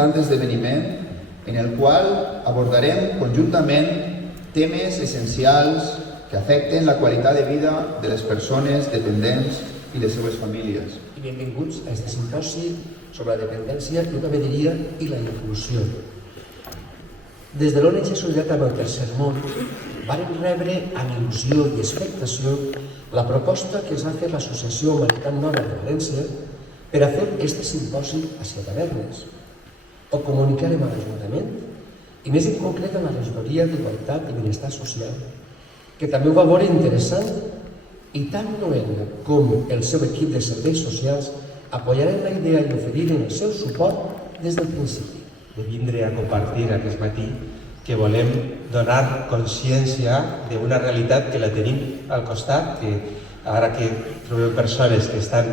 important esdeveniment en el qual abordarem conjuntament temes essencials que afecten la qualitat de vida de les persones dependents i les seves famílies. I benvinguts a este simposi sobre la dependència, jo també diria, i la inclusió. Des de l'ONG Solidaritat amb el Tercer Món varen rebre amb il·lusió i expectació la proposta que es va fer l'Associació Humanitat Nova de València per a fer este simposi a Tavernes. Ho comunicarem a l'Ajuntament i més en concret a la Regidoria d'Igualtat i Benestar Social, que també ho va veure interessant i tant Noelia com el seu equip de serveis socials apoyaren la idea i oferiren el seu suport des del principi. De vindre a compartir aquest matí que volem donar consciència d'una realitat que la tenim al costat, que ara que trobem persones que estan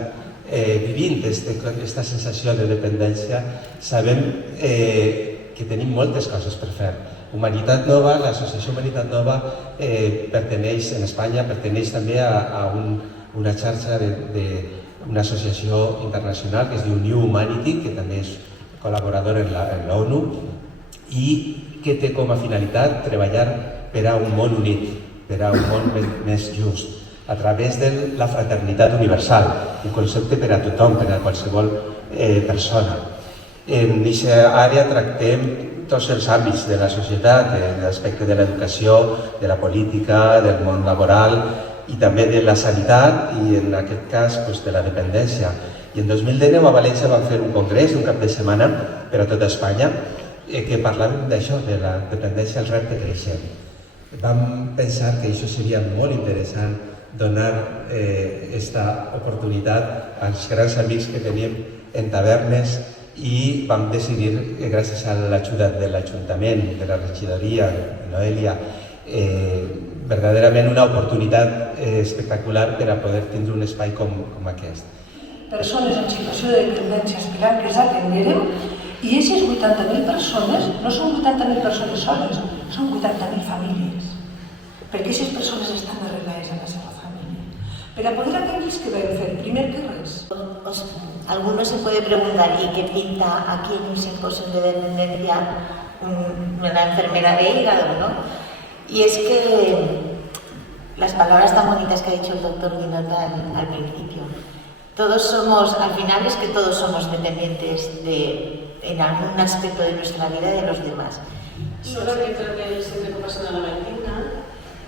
vivint aquesta sensació de dependència, sabem que tenim moltes coses per fer. Humanitat Nova, l'associació Humanitat Nova perteneix en Espanya, perteneix també a una xarxa d'una associació internacional que es diu New Humanity, que també és col·laborador en l'ONU i que té com a finalitat treballar per a un món unit, per a un món més just, a través de la fraternitat universal, un concepte per a tothom, per a qualsevol persona. En aquesta àrea tractem tots els àmbits de la societat, l'aspecte de l'educació, de la política, del món laboral i també de la sanitat i en aquest cas de la dependència. I en 2019 a València vam fer un congrés, un cap de setmana per a tota Espanya, que parlàvem d'això, de la dependència al repte creixent. Vam pensar que això seria molt interessant donar aquesta oportunitat als grans amics que tenim en Tavernes i vam decidir, gràcies a l'ajuda de l'Ajuntament, de la regidoria, de Noelia, verdaderament una oportunitat espectacular per a poder tindre un espai com aquest. Persones en situació de dependència aspirant que les atenguérem i aquestes 80.000 persones no són 80.000 persones soles, són 80.000 famílies, perquè aquestes persones estan arrelades a la seva família. Per a poder atendre-les, què vam fer? Primer que res. Alguno se puede preguntar, ¿y qué pinta aquí en un simposio de dependencia una enfermera de hígado, no? Y es que las palabras tan bonitas que ha dicho el doctor Guinot al principio, todos somos, al final es que todos somos dependientes en algún aspecto de nuestra vida de los demás. Solo que trobem el Centre Ocupacional La Valldigna,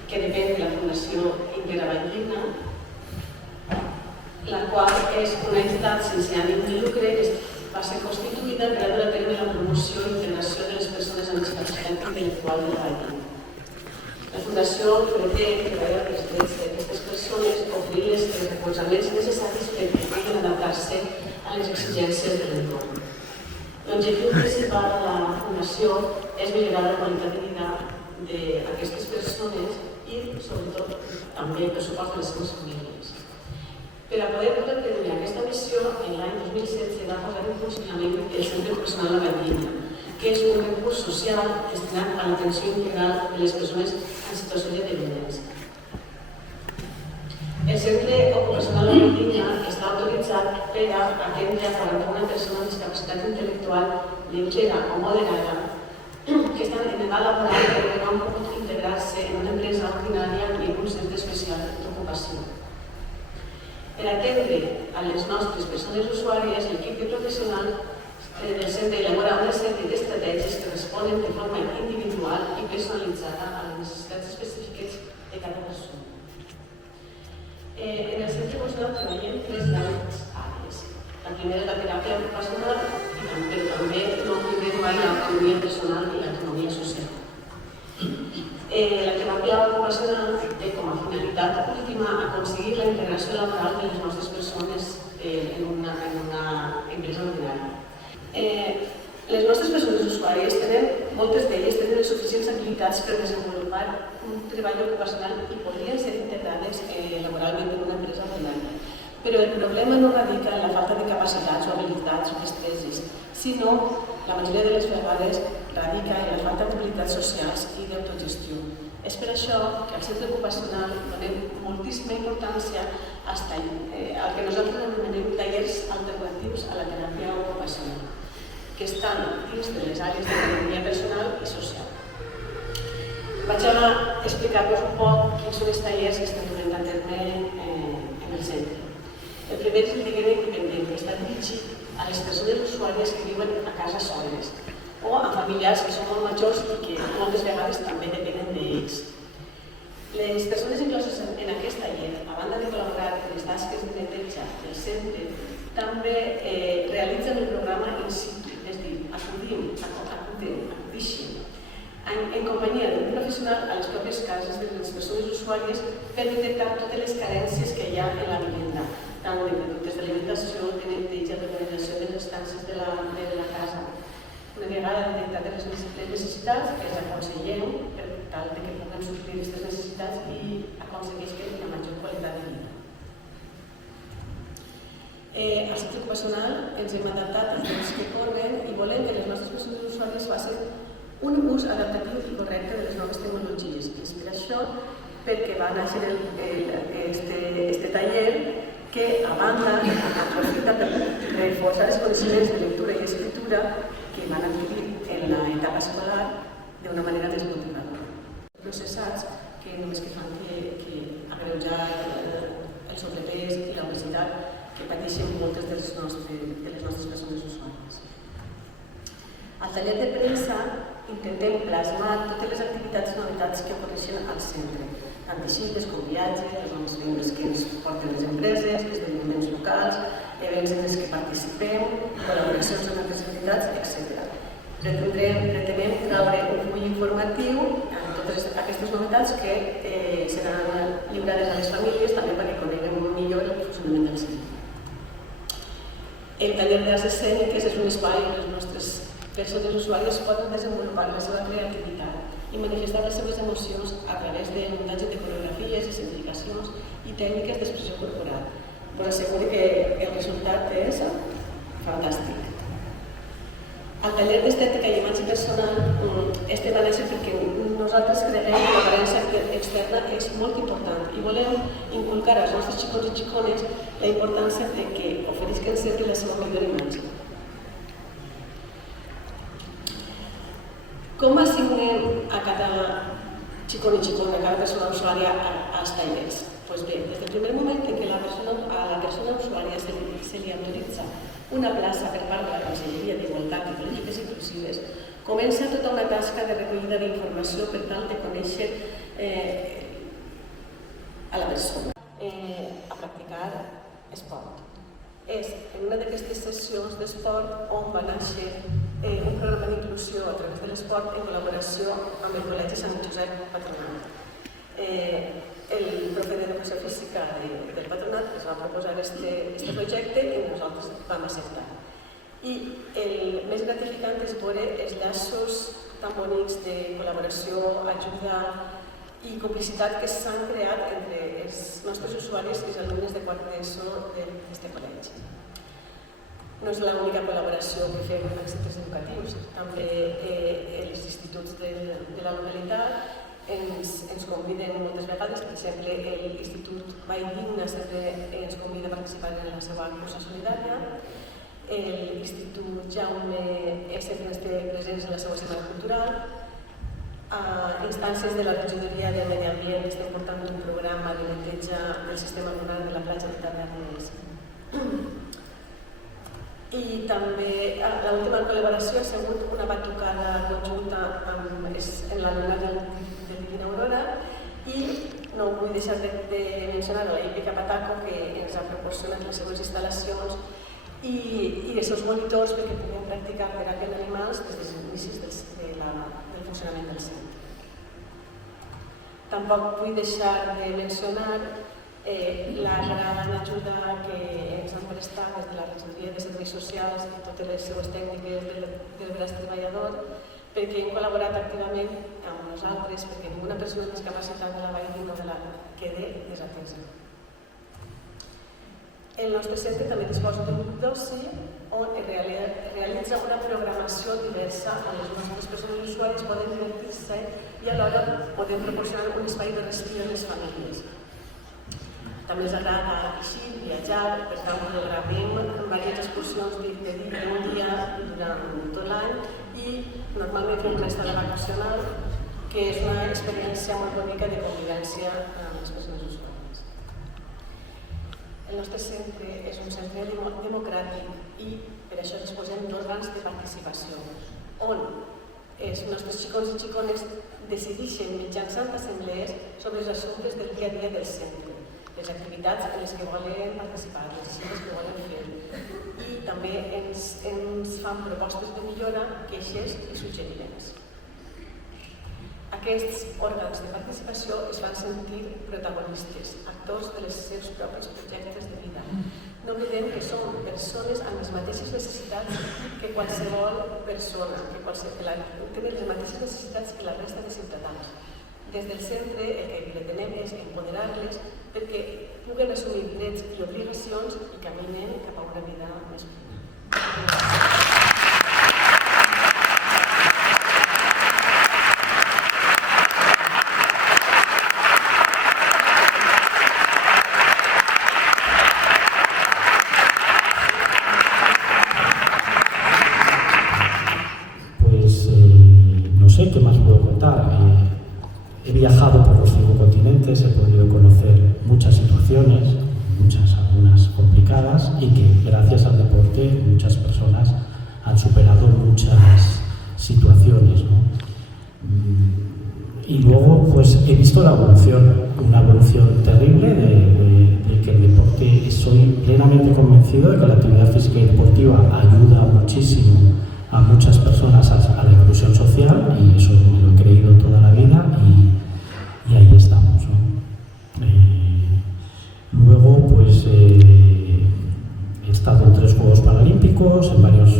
que depèn de la Fundació Impera Valldigna, la qual és una entitat sense ànim de lucre que va ser constituïda per a dur a terme la promoció i integració de les persones amb discapacitat intel·lectual de la Valldigna. La Fundació pretén treballar pels drets d'aquestes persones, oferir-les els recolzaments necessaris perquè puguin adaptar-se a les exigències de l'entorn. L'objectiu principal de la Fundació és millorar la qualitat de vida d'aquestes persones i, sobretot, també el pressupost de les seves famílies. Per a poder dur a terme aquesta missió, l'any 2016 va posar en funcionament el Centre Ocupacional La Valldigna, que és un recurs social destinat a l'atenció integral de les persones en situació de dependència. El Centre Ocupacional La Valldigna està autoritzat per a atendre a 41 persones amb discapacitat intel·lectual lleugera o moderada que estan en edat laboral però que no han pogut integrar-se en una empresa ordinària ni en un centre especial d'ocupació. Per atendre a les nostres persones usuàries, l'equip de professional del centre elabora una sèrie d'estratègies que responen de forma individual i personalitzada a les necessitats específiques de cada persona. En el centre ocupacional treballem 3 grans àrees. La primera és la teràpia ocupacional, però també no oblidem mai l'autonomia personal i l'autonomia social. La teràpia ocupacional té com a finalitat última aconseguir la integració laboral de les nostres persones en una empresa ordinària. Les nostres persones usuàries moltes d'elles tenen les suficients habilitats per desenvolupar un treball ocupacional i podrien ser integrades laboralment en una empresa ordinària. Però el problema no radica en la falta de capacitats o habilitats o destreses, sinó, la majoria de les vegades, radica en la falta d'habilitats socials i d'autogestió. És per això que al centre ocupacional donem moltíssima importància al que nosaltres anomenem tallers alternatius a la teràpia ocupacional, que estan dins de les àrees d'economia personal i social. Vaig a explicar-vos un poc quins són els tallers que estan donant a terme en el centre. El primer és el taller independent, que està dirigit a les persones usuàries que viuen a casa soles o a familiars que són molt majors i que moltes vegades també depenen d'ells. Les persones incloses en aquest taller, a banda de col·laborar en les tasques de neteja del centre, també realitzen el programa in situ, és a dir, acudixen en companyia d'un professional a les pròpies cases de les persones usuàries per detectar totes les carències que hi ha en la vivenda, tant de productes d'alimentació, de neteja, d'organització de les estances de la casa. Una vegada detectades les necessitats, que les aconsellem per tal que puguen suplir aquestes necessitats i aconsegueixen la major qualitat de vida. Al centre ocupacional ens hem adaptat als temps que corren i volem que les nostres persones usuàries facin un ús adaptatiu i correcte de les noves tecnologies. És per això perquè va néixer este taller que, a banda, aprofita per reforçar els coneixements de lectura i escritura que van adquirir en l'etapa escolar d'una manera desmotivadora. Processats que només que fan que agreujar el sobrepès i l'obesitat que pateixen moltes de les nostres persones usuàries. Al taller de premsa intentem plasmar totes les activitats i novetats que ocorreixen al centre, tant visites com viatges, els noms lliures que ens porten les empreses, esdeveniments locals, events en els que participem, col·laboracions amb altres entitats, etc. Pretenem treure un full informatiu amb totes aquestes novetats que seran lliurades a les famílies també perquè coneguem millor el funcionament del centre. El taller d'arts escèniques és un espai on les nostres persones usuàries poden desenvolupar la seva creativitat i manifestar les seves emocions a través del muntatge de coreografies, escenificacions i tècniques d'expressió corporal. Però asseguro que el resultat és fantàstic. El taller d'estètica i imatge personal va néixer perquè nosaltres creiem que l'aparença externa és molt important i volem inculcar als nostres xicons i xicones la importància de que oferisquen sempre la seva millor imatge. Com assignem a cada xicon i xicona, a cada persona usuària als tallers? Doncs bé, des del primer moment en què a la persona usuària se li autoritza una plaça per part de la Conselleria d'Igualtat i Polítiques Inclusives, comença tota una tasca de recollida d'informació per tal de conèixer a la persona. A practicar esport. És en una d'aquestes sessions d'esport on va néixer un programa d'inclusió a través de l'esport en col·laboració amb el Col·legi Sant Josep Patronat. El profe d'Educació Física del Patronat ens va proposar aquest projecte i nosaltres vam acceptar. I el més gratificant és veure els llaços tan bonics de col·laboració, ajuda i complicitat que s'han creat entre els nostres usuaris i els alumnes de quart d'ESO d'aquest col·legi. No és l'única col·laboració que fem amb els centres educatius, també els instituts de la localitat ens conviden moltes vegades, per exemple, l'Institut Vall Digna sempre ens convida a participar en la seva cursa solidària, l'Institut Jaume sempre ens té presents en la seva setmana cultural, a instàncies de la regidoria del Medi Ambient estem portant un programa de neteja del sistema rural de la platja de Tavernes. I també l'última col·laboració ha sigut una batucada conjunta en l'alumnat del Divina Aurora i no vull deixar de mencionar la Hípica Pataco que ens ha proporcionat les seves instal·lacions i els seus monitors perquè puguem practicar teràpia amb animals des dels inicis del funcionament del centre. Tampoc vull deixar de mencionar la gran ajuda que ens han prestat des de la regidoria de serveis socials i totes les seves tècniques del braç treballador perquè hem col·laborat activament amb nosaltres perquè ninguna persona amb discapacitat de la Vall Digna quede desatesa. El nostre centre també disposa d'un grup d'oci on es realitza una programació diversa on les nostres persones usuàries poden divertir-se i alhora poden proporcionar un espai de respir a les famílies. També ens agrada eixir, viatjar, per tant programem diverses excursions d'un dia durant tot l'any i normalment fem una estada vacacional que és una experiència molt bonica de convivència amb les persones usuàries. El nostre centre és un centre democràtic i per això disposem d'òrgans de participació on els nostres xicons i xicones decideixen mitjançant assemblees sobre els assumptes del dia a dia del centre, les activitats en les que volen participar, les decisions que volen fer i també ens fan propostes de millora, queixes i suggeriments. Aquests òrgans de participació es van sentir protagonistes, actors dels seus propis projectes de vida. No oblidem que són persones amb les mateixes necessitats que qualsevol persona, tenen les mateixes necessitats que la resta de ciutadans. Des del centre el que pretenem és empoderar-les perquè puguen assumir drets i obligacions i caminen cap a una vida més plena. ¿Qué más puedo contar? He viajado por los 5 continentes, he podido conocer muchas situaciones, algunas complicadas, y que gracias al deporte muchas personas han superado muchas situaciones, ¿no? Y luego pues he visto la evolución, una evolución terrible de que el deporte, soy plenamente convencido de que la actividad física y deportiva ayuda muchísimo a muchas personas a la inclusión social, y eso me lo he creído toda la vida y ahí estamos, ¿no? Luego pues he estado en 3 Juegos Paralímpicos, en varios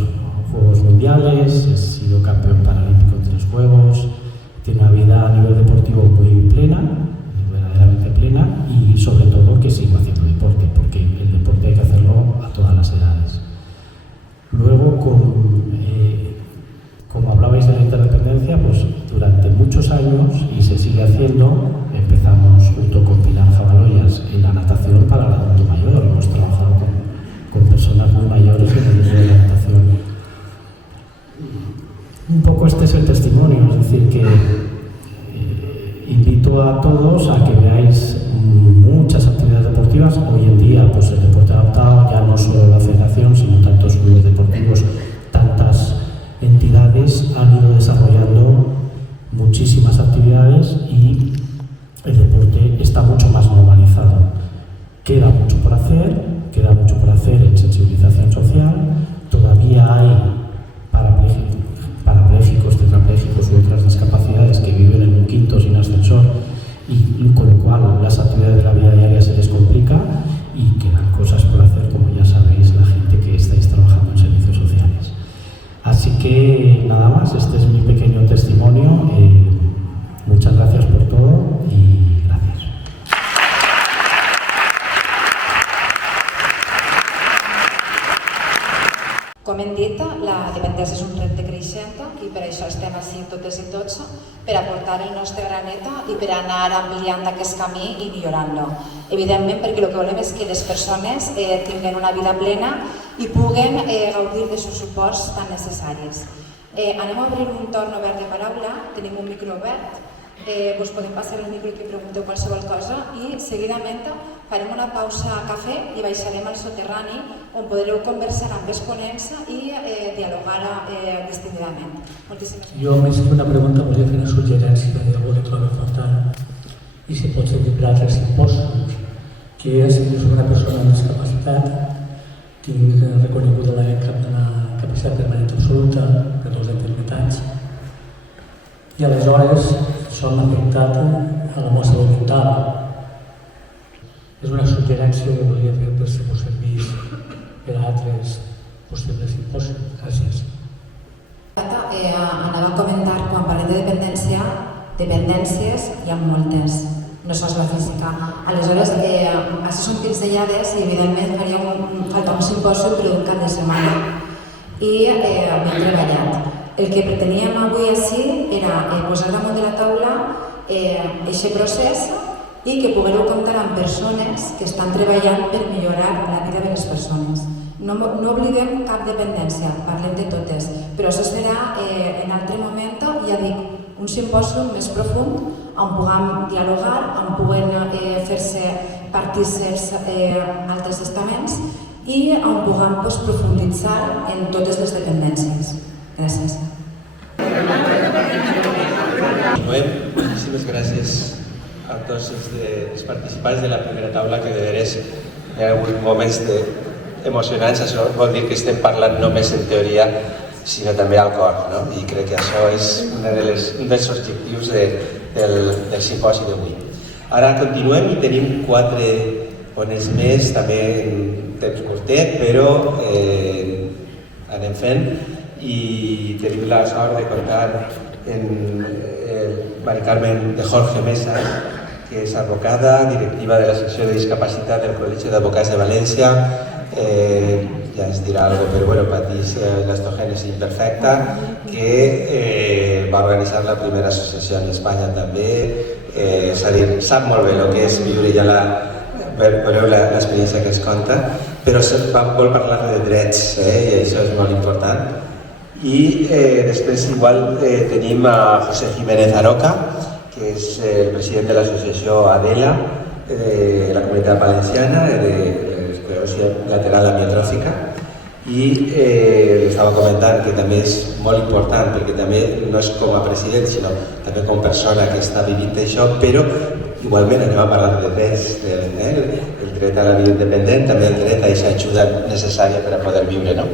Juegos Mundiales, he sido campeón paralímpico en 3 Juegos, tengo una vida a nivel deportivo muy plena, verdaderamente plena, y sobre todo que sigo haciendo deporte, porque el deporte hay que hacerlo a todas las edades. Luego, como hablabais de la interdependencia, pues durante muchos años, y se sigue haciendo, empezamos junto con Pilar Jabaloyas en la natación para el adulto mayor. Hemos trabajado con personas muy mayores en el mundo de la natación. Un poco este es el testimonio, es decir, que invito a todos a que veáis muchas actividades deportivas. Hoy en día pues el deporte adaptado, ya no solo la federación, sino tantos clubes deportivos, tantas entidades han ido desarrollando muchísimas actividades y el deporte está mucho más normalizado. Queda mucho por hacer en sensibilización social. Todavía hay parapléjicos, tetraplégicos u otras discapacidades que viven en un quinto sin ascensor, y con lo cual las actividades de la vida diaria se les complica y quedan cosas por hacer, como ya sabéis la gente que estáis trabajando en servicios sociales. Así que nada más, este es mi pequeño testimonio. Muchas gracias por todo y gracias. Com hem dit, la dependència és un repte creixent i per això estem així totes i tots, per aportar el nostre granet i per anar ampliant aquest camí i millorant-lo. Evidentment, perquè el que volem és que les persones tinguin una vida plena i puguen gaudir dels seus suports tan necessaris. Anem a obrir un torn obert de paraula, tenim un micro obert, us podem passar el micro que pregunteu qualsevol cosa i seguidament farem una pausa a cafè i baixarem al soterrani on podreu conversar amb els ponents i dialogar distintament. Moltíssimes gràcies. Jo, més que una pregunta, volia fer una suggerència d'algú que trobo important i si pot ser per altres impostos, que és que soc una persona amb discapacitat, tinc reconeguda la capacitat permanent absoluta per 2 determinats i aleshores això m'ha afectat a la meva salut mental. És una suggerència que volia fer per si vos servís per a altres possibles impostos. Gràcies. Anava a comentar, quan parlem de dependència, dependències hi ha moltes, no sols la física. Aleshores, això són pinzellades i evidentment faria falta un simpòsium per un cap de setmana i ben treballat. El que preteníem avui així era posar damunt de la taula aquest procés i que pugueu comptar amb persones que estan treballant per millorar la vida de les persones. No oblidem cap dependència, parlem de totes, però això serà en altre moment, ja dic, un simpòsium més profund on puguem dialogar, on puguen fer-se partícips altres estaments i on puguem profunditzar en totes les dependències. Gràcies. Muchísimas gracias a todos los participantes de la primera taula, que de veres hi ha hagut moments emocionants. Això vol dir que estem parlant no només en teoria, sinó també al cor, no? I crec que això és un dels objectius del simpòsi d'avui. Ara continuem i tenim 4 ponents més, també en temps curtet, però anem fent, i tenim la sort de comptar amb Mari Carmen de Jorge Mesa, que és advocada, directiva de la secció de discapacitat del Col·legi d'Advocats de València. Ja ens dirà alguna cosa, però bueno, pateix l'estogènesi imperfecta, que va organitzar la primera associació en Espanya també. És a dir, sap molt bé el que és viure, ja veureu l'experiència que ens conta, però vol parlar de drets, i això és molt important. I després igual tenim a José Jiménez Aroca, que és el president de l'associació ADELA, de la Comunitat Valenciana, de l'esclerosi lateral amiotròfica, i estava comentant que també és molt important, perquè també no és com a president, sinó també com a persona que està vivint això, però igualment anem a parlar de drets, el dret a la vida independent, també el dret a aquesta ajuda necessària per a poder viure, no?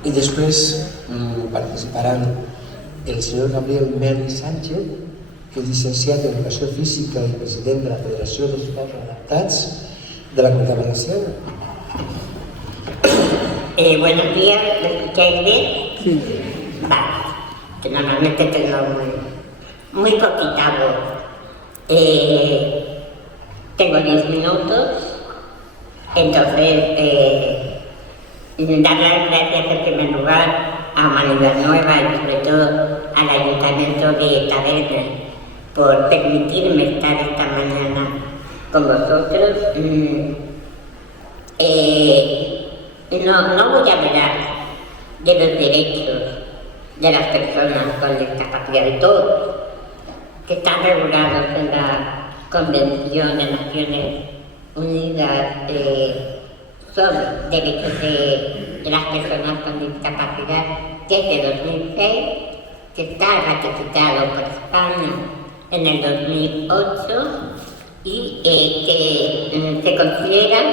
I després participaran el senyor Gabriel Meli Sánchez, que és llicenciat en Educació Física i president de la Federació d'Esports Adaptats de la Comunitat Valenciana. Buenos días, ¿me escucháis bien? Sí. Vale, que normalmente tengo muy poquita voz. Tengo 10 minutos, entonces dar las gracias en primer lugar a Humanidad Nueva y sobre todo al Ayuntamiento de Tabernas por permitirme estar esta mañana con vosotros. No voy a hablar de los derechos de las personas con discapacidad y todo, que están regulados en la Convención de Naciones Unidas sobre derechos de las personas con discapacidad, que es de 2006, que está ratificado por España en el 2008 y que se consideran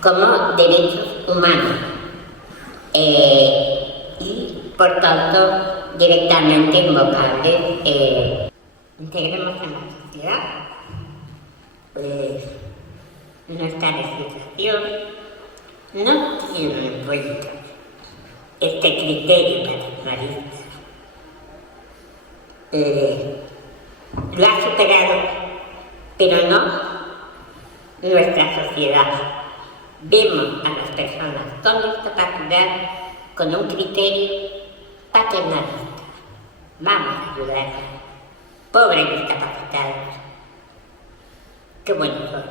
como derechos humanos y por tanto directamente invocables. Integremos en la sociedad, pues nuestra legislación no tiene en cuenta este criterio paternalista. Lo ha superado, pero no nuestra sociedad. Vemos a las personas con discapacidad con un criterio paternalista. Vamos a ayudar. Pobres discapacitados. Qué buenos son.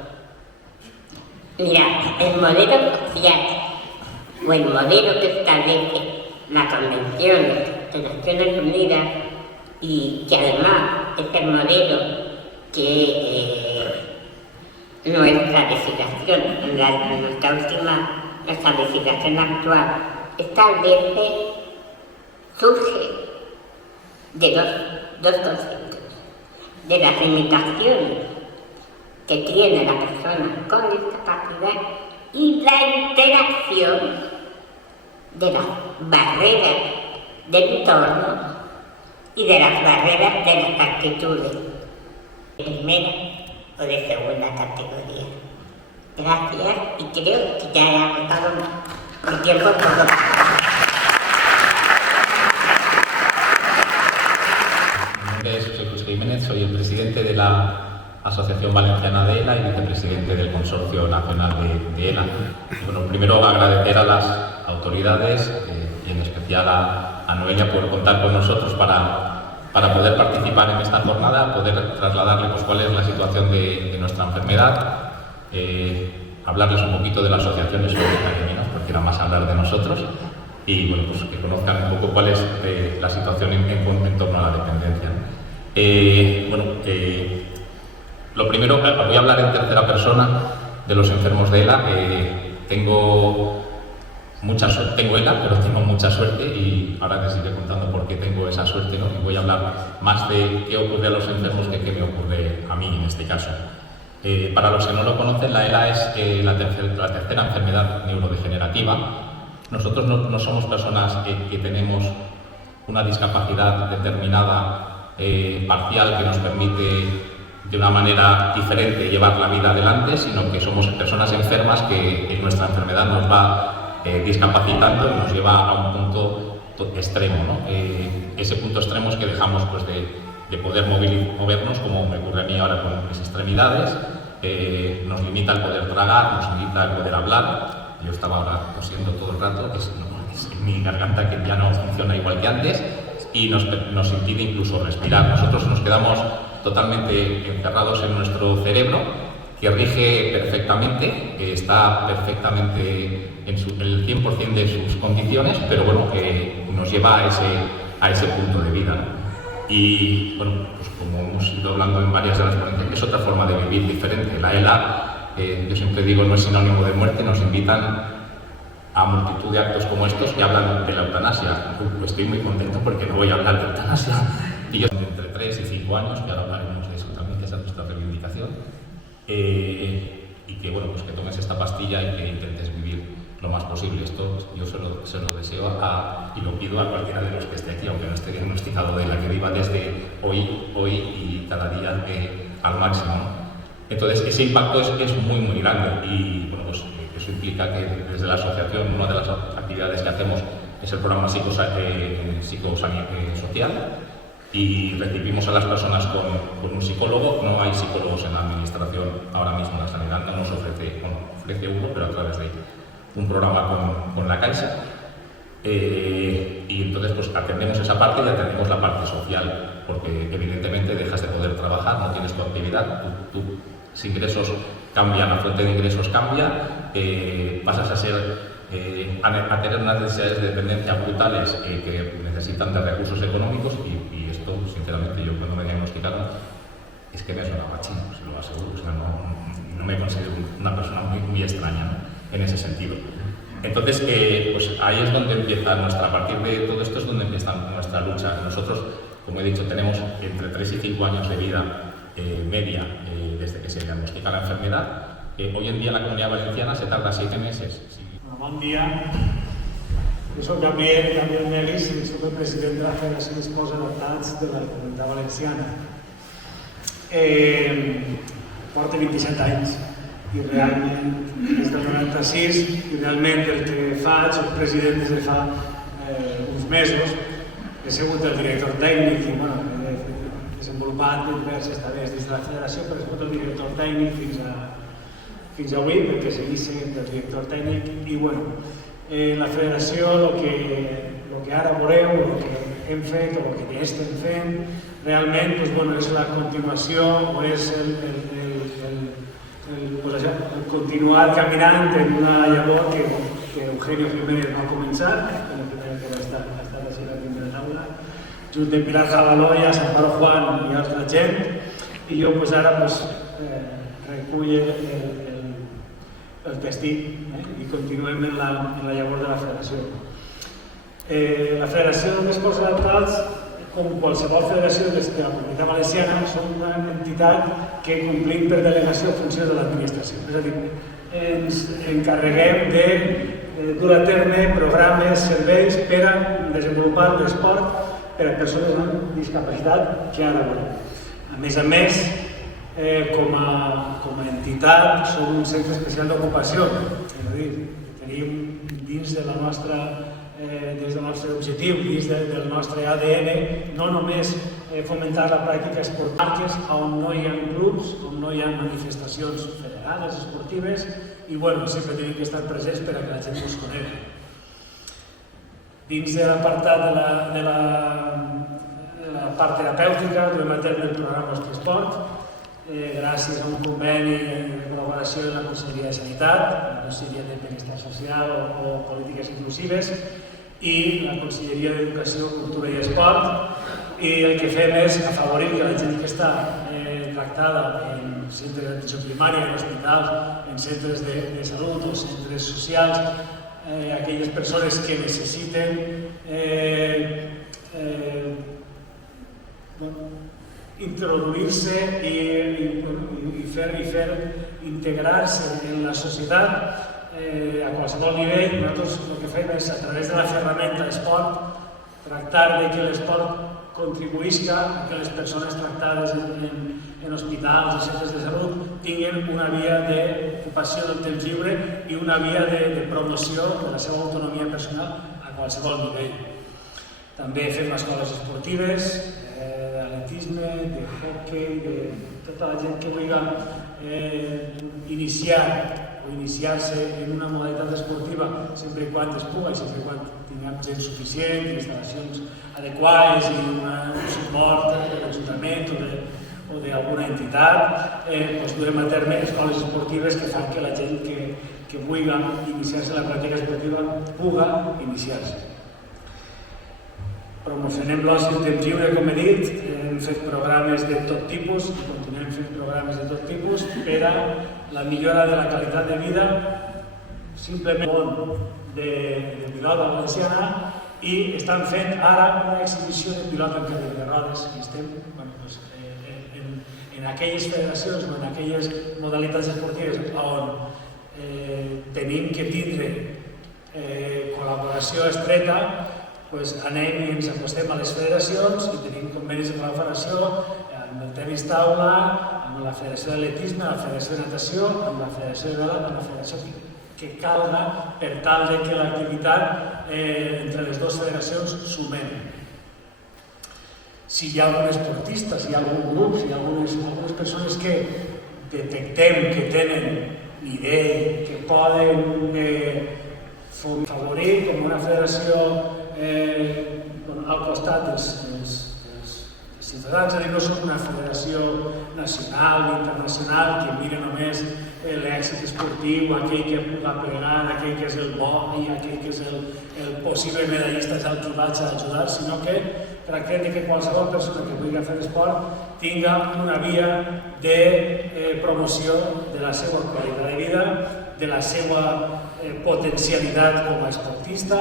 Mira, el modelo social o el modelo que establece la Convención de Naciones Unidas y que además es el modelo que nuestra legislación, nuestra legislación actual establece, surge de dos conceptos, de las limitaciones que tiene la persona con discapacidad y la interacción de las barreras del entorno y de las barreras de las actitudes de primera o de segunda categoría. Gracias y creo que ya he agotado el tiempo por lo Mi nombre es José Jiménez, soy el presidente de la Asociación Valenciana de ELA y vicepresidente del Consorcio Nacional de ELA. Bueno, primero agradecer a las autoridades y en especial a Noelia por contar con nosotros para para poder participar en esta jornada, poder trasladarle pues, cuál es la situación de nuestra enfermedad, hablarles un poquito de la asociación de Solidaridad, porque era más hablar de nosotros, y bueno, pues que conozcan un poco cuál es la situación en torno a la dependencia. Lo primero, voy a hablar en tercera persona de los enfermos de ELA. Tengo mucha suerte, tengo ELA, pero tengo mucha suerte, y ahora les iré contando por qué tengo esa suerte, ¿no? Y voy a hablar más de qué ocurre a los enfermos que qué me ocurre a mí en este caso. Para los que no lo conocen, la ELA es la tercera enfermedad neurodegenerativa. Nosotros no somos personas que tenemos una discapacidad determinada, parcial, que nos permite de una manera diferente llevar la vida adelante, sino que somos personas enfermas que nuestra enfermedad nos va discapacitando y nos lleva a un punto extremo, ¿no? Ese punto extremo es que dejamos pues, de poder movernos, como me ocurre a mí ahora con mis extremidades, nos limita el poder tragar, nos limita el poder hablar. Yo estaba ahora tosiendo todo el rato, es mi garganta que ya no funciona igual que antes, y nos impide incluso respirar. Nosotros nos quedamos totalmente encerrados en nuestro cerebro, que rige perfectamente, que está perfectamente en el 100% de sus condiciones, pero bueno, que nos lleva a ese punto de vida, ¿no? Y bueno, pues como hemos ido hablando en varias de las ponencias, es otra forma de vivir diferente. La ELA, yo siempre digo, no es sinónimo de muerte. Nos invitan a multitud de actos como estos que hablan de la eutanasia. Estoy muy contento porque no voy a hablar de eutanasia. Y yo entre 3 y 5 años, que ahora hablaremos de eso también, que esa es nuestra reivindicación, y que bueno, pues que tomes esta pastilla y que intentes vivir lo más posible. Esto yo se lo deseo y lo pido a cualquiera de los que esté aquí, aunque no esté diagnosticado de la, que viva desde hoy y cada día al máximo, ¿no? Entonces ese impacto es muy muy grande, y bueno, pues eso implica que desde la asociación una de las actividades que hacemos es el programa psicosocial, y recibimos a las personas con un psicólogo. No hay psicólogos en la administración ahora mismo, la sanidad no nos ofrece, bueno, ofrece uno, pero a través de un programa con la Caixa, y entonces pues atendemos esa parte y atendemos la parte social, porque evidentemente dejas de poder trabajar, no tienes tu actividad, tus ingresos cambian, la fuente de ingresos cambia, pasas a tener unas necesidades de dependencia brutales que necesitan de recursos económicos, y esto, sinceramente, yo cuando me diagnosticaron, es que me sonaba chino, se lo aseguro. O sea, no me considero una persona muy extraña, ¿no? En ese sentido. Entonces, pues ahí es donde empieza a partir de todo esto es donde empieza nuestra lucha. Nosotros, como he dicho, tenemos entre 3 y 5 años de vida media desde que se diagnostica la enfermedad. Hoy en día en la Comunidad Valenciana se tarda 7 meses. Bon dia, jo soc Gabriel Melis i soc el president de la Federació d'Esports Adaptats de la Comunitat Valenciana. Porto 27 anys i realment des del 96, i realment el que faig, soc president des de fa uns mesos. He sigut el director tècnic i he desenvolupat diverses tarees des de la federació, però he sigut el director tècnic fins avui, perquè seguís sent el director tècnic. I la federació, el que ara veureu, el que hem fet o el que ja estem fent, realment és la continuació o és el continuar caminant en una llavor que Eugenio Jiménez va començar, la primera que va estar així a la primera taula, junt de Pilar Jabaloya, Amparo Juan i altra gent, i jo ara recull el testit i continuem en la llavor de la federació. La Federació d'Esports Adaptats, com qualsevol federació de la Comunitat Valenciana, som una entitat que complim per delegació funció de l'administració. És a dir, ens encarreguem de dur a terme programes, serveis per a desenvolupar l'esport per a persones amb discapacitat que ara veurem. A més, com a entitat, som un centre especial d'ocupació. És a dir, tenim dins del nostre objectiu, dins del nostre ADN, no només fomentar la pràctica esportiva on no hi ha grups, on no hi ha manifestacions federades, esportives, i sempre tenim que estar presents per a que la gent ens conegui. Dins de l'apartat de la part terapèutica, duem a terme el programa Nostre Esport, gràcies a un conveni de col·laboració de la Conselleria de Sanitat, la Conselleria de Benestar Social o Polítiques Inclusives i la Conselleria d'Educació, Cultura i Esport. I el que fem és afavorir que la gent que està tractada en centres d'atenció primària, en hospitals, en centres de salut o centres socials, aquelles persones que necessiten introduir-se i fer integrar-se en la societat a qualsevol nivell. Nosaltres el que fem és, a través de la ferramenta esport, tractar de que l'esport contribuïsca a que les persones tractades en hospitals i centres de salut tinguin una via d'ocupació del temps lliure i una via de promoció de la seva autonomia personal a qualsevol nivell. També fem escoles esportives, d'atletisme, de hockey, de tota la gent que vulgui iniciar-se en una modalitat esportiva sempre i quan es pugui, sempre i quan tinguem gent suficient, instal·lacions adequades i un suport de l'Ajuntament o d'alguna entitat, duem a terme escoles esportives que fan que la gent que vulgui iniciar-se en la pràctica esportiva pugui iniciar-se. Promocionem l'oci en temps lliure, com he dit, hem fet programes de tot tipus i continuem fent programes de tot tipus per a la millora de la qualitat de vida, simplement de pilota valenciana, i estan fent ara una exhibició de pilota en cadira de rodes i estem en aquelles federacions o en aquelles modalitats esportives on tenim que tindre col·laboració estreta, anem i ens acostem a les federacions i tenim convenis amb la federació, amb el tenis taula, amb la federació d'atletisme, amb la federació de natació, amb la federació de vela, amb la federació que calga per tal que l'activitat entre les dues federacions sumem. Si hi ha algun esportista, si hi ha algun grup, si hi ha algunes persones que detectem que tenen nivell, que poden favorir com una federació al costat dels ciutadans, és a dir, no som una federació nacional ni internacional que mira només l'èxit esportiu, aquell que puga plegar, aquell que és el bo i aquell que és el possible medallista és el que vaig a ajudar, sinó que tractem que qualsevol persona que vulgui fer esport tinga una via de promoció de la seva qualitat de vida, de la seva potencialitat com a esportista,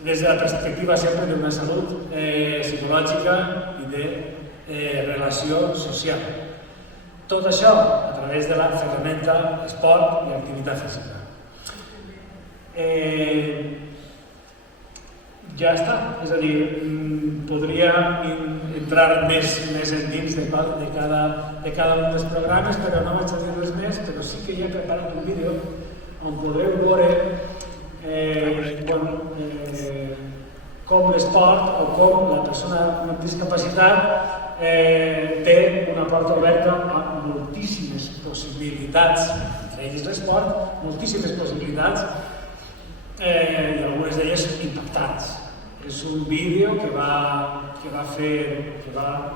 des de la perspectiva sempre d'una salut psicològica i de relació social. Tot això a través de la ferramenta esport i activitat física. Ja està, és a dir, podria entrar més endins de cada un dels programes, però no vaig a dir res més, però sí que ja he preparat un vídeo on podreu veure com l'esport o com la persona amb discapacitat té una porta oberta a moltíssimes possibilitats, entre elles l'esport, moltíssimes possibilitats i algunes d'elles impactants. És un vídeo que va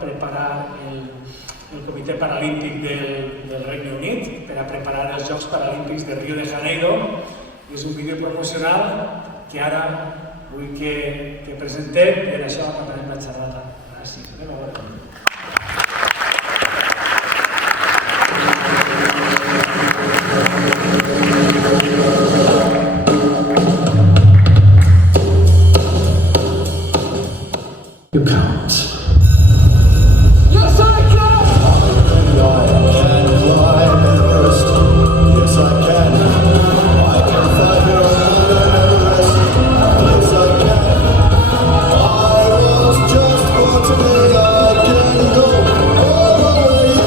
preparar el Comitè Paralímpic del Regne Unit per a preparar els Jocs Paralímpics de Rio de Janeiro. És un vídeo promocional que ara vull que presentem i en això acabarem la xerrada. Gràcies. Anem a veure. You can't. Yes, I can! I can climb Everest. Yes, I can. I can fly here on Everest. Yes, I can. I was just born today. I can go all the way.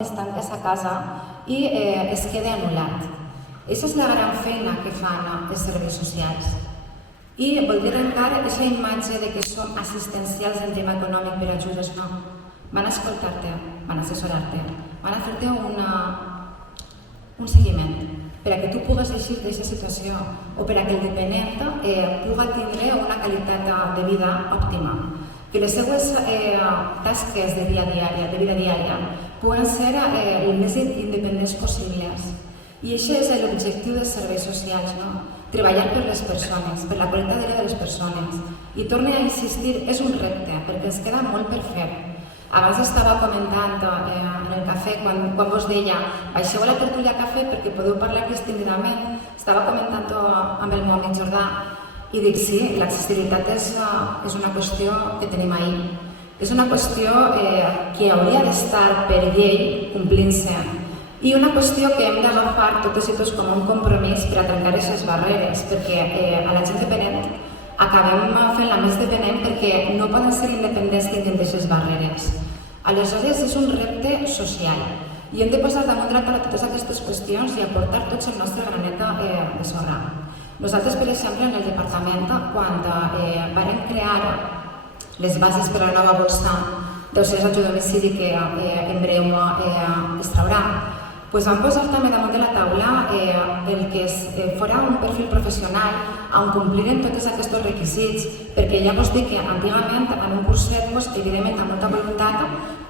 Es tanques a casa i es queda anul·lat. Aquesta és la gran feina que fan els serveis socials. I voldria trencar aquesta imatge de que som assistencials en tema econòmic per ajudes, no. Van a escoltar-te, van a assessorar-te, van a fer-te un seguiment per a que tu pugues eixir d'aquesta situació o per a que el dependent pugui tindre una qualitat de vida òptima. Que les seues tasques de vida diària puguen ser el més independents possibles. I això és l'objectiu dels serveis socials, no? Treballar per les persones, per la qualitat de vida de les persones. I torno a insistir, és un repte, perquè ens queda molt per fer. Abans estava comentant en el cafè, quan vos deia baixeu a la tertúlia cafè perquè podeu parlar distindidament, estava comentant amb el meu amic Jordà i dic sí, l'accessibilitat és una qüestió que tenim ahir. És una qüestió que hauria d'estar per llei complint-se i una qüestió que hem d'agafar totes i tots com un compromís per a trencar aquestes barreres, perquè a la gent dependent acabem fent-la més dependent perquè no poden ser independents tinguent aquestes barreres. Aleshores és un repte social i hem de posar damunt de la taula totes aquestes qüestions i aportar tots el nostre graneta de sorra. Nosaltres, per exemple, en el departament, quan vam crear les bases per a la nova borsa d'auxiliars d'ajuda a domicili que en breu es traurà, vam posar també damunt de la taula el que fora un perfil professional on compliren tots aquests requisits, perquè ja vos dic que antigament en un curset, evidentment amb molta voluntat,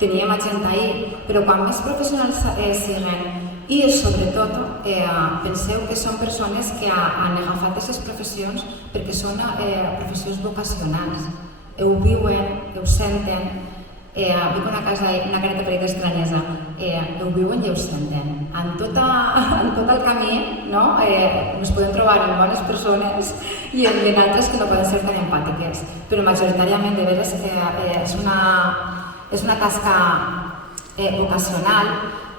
teníem gent ahí, però quan més professionals siguen i sobretot penseu que són persones que han agafat aquestes professions perquè són professions vocacionals, ho viuen, ho senten. Dic una careta per estranyesa, ho viuen i ho senten. En tot el camí ens podem trobar amb bones persones i en altres que no poden ser tan empàtiques, però majoritàriament de veres és una tasca vocacional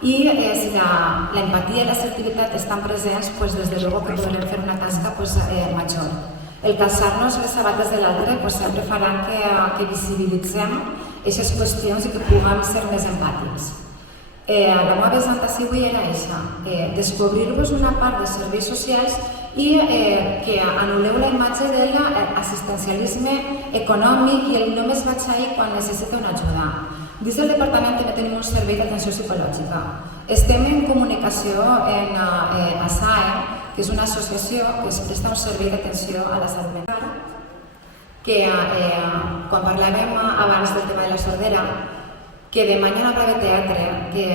i si l'empatia i l'assertivitat estan presents, des de luego que podrem fer una tasca major. El calçar-nos les sabates de l'altre sempre farà que visibilitzem aquestes qüestions i que puguem ser més empàtics. La meva vessant avui era això, descobrir-vos una part dels serveis socials i que anul·leu la imatge de l'assistencialisme econòmic i el només vaig ahir quan necessito una ajuda. Dins del departament també tenim un servei d'atenció psicològica. Estem en comunicació amb ASAE, que és una associació que es presta un servei d'atenció a la salut mental, que quan parlàvem abans del tema de la sordera, que demà hi ha una obra de teatre que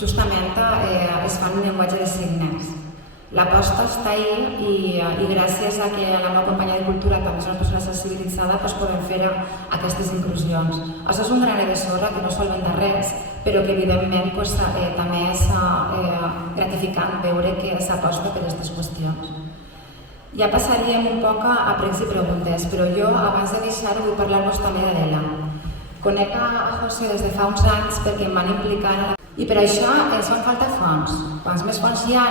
justament es fa en llenguatge de signes. L'aposta està ahí i gràcies a que la meva companya de cultura també és una persona sensibilitzada podem fer aquestes inclusions. Això és un granet de sorra que no solventa res, però que evidentment també és gratificant veure que s'aposta per aquestes qüestions. Ja passaríem un poc a pregs i preguntes, però jo abans de deixar-ho vull parlar-vos també d'Adela. Conec a José des de fa uns anys perquè em van implicar i per això ens fan falta fons. Quants més fons hi ha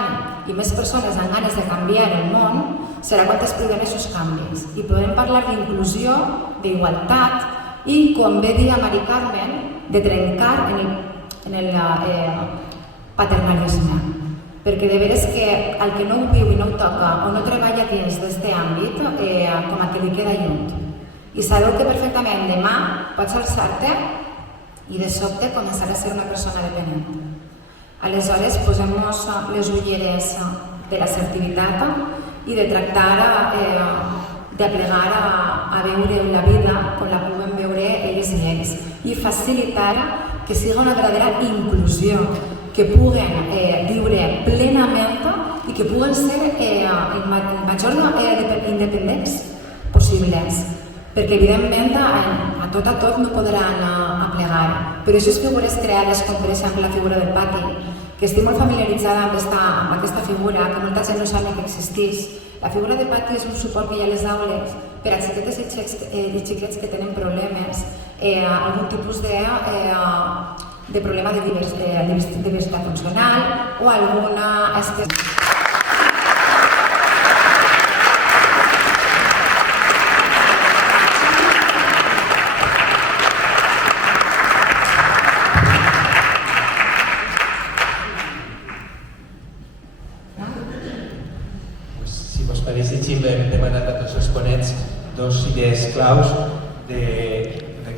i més persones amb ganes de canviar el món, serà quan es produiran aquests canvis. I podem parlar d'inclusió, d'igualtat i, com bé dia Mari Carmen, de trencar en el paternalisme. Perquè de veres que el que no ho viu i no ho toca o no treballa dins d'aquest àmbit, com a que li queda lluny. I sabeu que perfectament demà pots alçar-te i de sobte començar a ser una persona dependent. Aleshores, posem-nos les ulleres de l'assertivitat i de tractar d'aplegar a veure la vida com la puguem veure elles i ells i facilitar que sigui una verdadera inclusió, que puguen viure plenament i que puguen ser el major independents possibles. Perquè evidentment a tot no podran aplegar, però aquestes figures creades, com per exemple la figura del pati, que estic molt familiaritzada amb aquesta figura, que molta gent no sap que existeix. La figura del pati és un suport que hi ha a les aules per a xiquetes i xiquets que tenen problemes, algun tipus de problema de diversitat funcional o alguna espècie. us pareix llegir, hem demanat a tots els ponents 2 idees claus de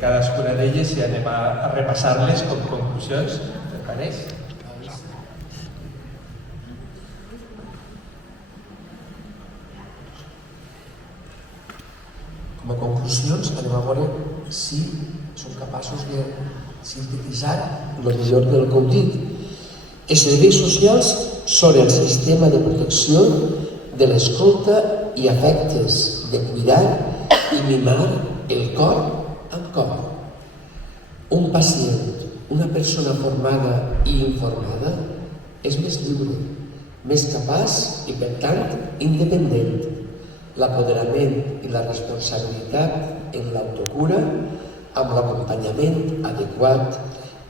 cadascuna d'elles i anem a repassar-les com conclusions. Te pareix? Com a conclusions anem a veure si som capaços de sintetitzar el millor del que heu dit. Els serveis socials són el sistema de protecció, de l'escolta i afectes, de cuidar i mimar el cor amb cor. Un pacient, una persona formada i informada, és més lliure, més capaç i, per tant, independent. L'apoderament i la responsabilitat en l'autocura, amb l'acompanyament adequat,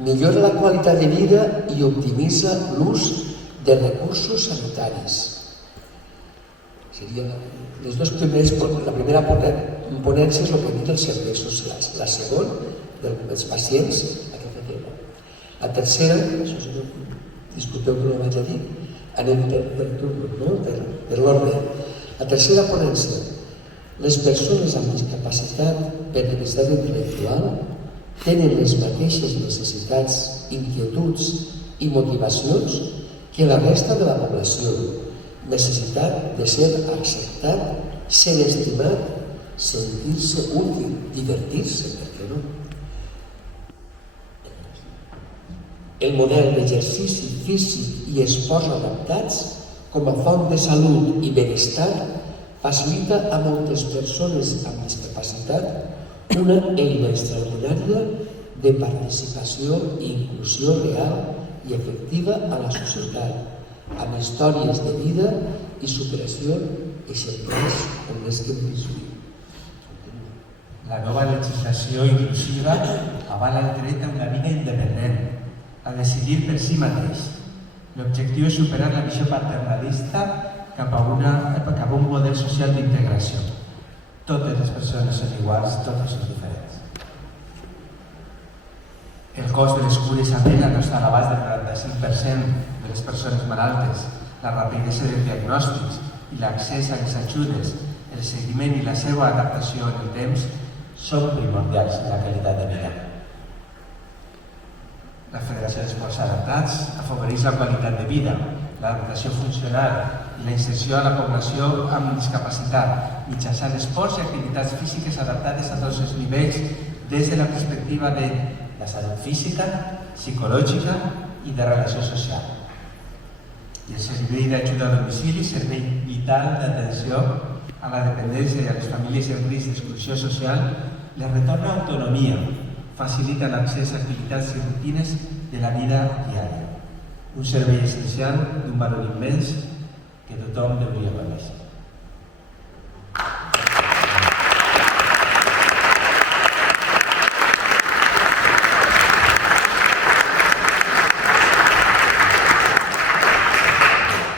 millora la qualitat de vida i optimitza l'ús de recursos sanitaris. Serien les dues primeres, la primera ponència és el que hem dit dels serveis socials, la segona dels pacients, la que fem. La tercera, disculpeu que no ho vaig a dir, anem per l'ordre. La tercera ponència, les persones amb discapacitat per diversitat intel·lectual tenen les mateixes necessitats, inquietuds i motivacions que la resta de la població. Necessitat de ser acceptat, ser estimat, sentir-se útil, divertir-se, per què no? El model d'exercici físic i esports adaptats com a font de salut i benestar facilita a moltes persones amb discapacitat una eina extraordinària de participació i inclusió real i efectiva a la societat, amb històries de vida i superació exemplars com les que hem viscut. La nova legislació inclusiva avala el dret a una vida independent, a decidir per si mateix. L'objectiu és superar la visió paternalista cap a un model social d'integració. Totes les persones són iguals, totes són diferents. El cost de les cures a pena no està a l'abast del 95% de les persones malaltes. La rapidesa dels diagnòstics i l'accés a les ajudes, el seguiment i la seva adaptació en el temps són primordials en la qualitat de vida. La Federació d'Esports Adaptats afavoreix la qualitat de vida, l'adaptació funcional i la inserció a la població amb discapacitat mitjançant esports i activitats físiques adaptades a tots els nivells des de la perspectiva de la salut física, psicològica i de relació social. I el servei d'ajuda a domicili, servei vital d'atenció a la dependència i a les famílies en risc d'exclusió social, les retorna autonomia, facilita l'accés a activitats i rutines de la vida diària. Un servei essencial d'un valor immens que tothom hauria conèixer.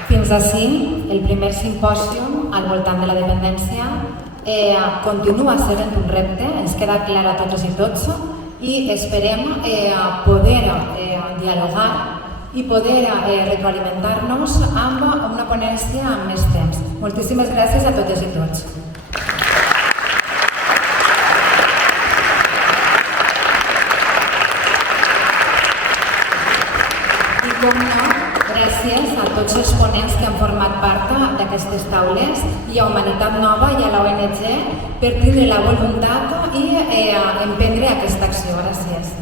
Fins ací el primer simpòsium al voltant de la dependència continua sent un repte, ens queda clar a totes i tots, i esperem poder dialogar i poder retroalimentar-nos amb una ponència amb més temps. Moltíssimes gràcies a totes i tots. I com no, gràcies a tots els ponents que han format part d'aquestes taules i a Humanitat Nova i a l'ONG per tindre la voluntat i emprendre aquesta acció. Gràcies.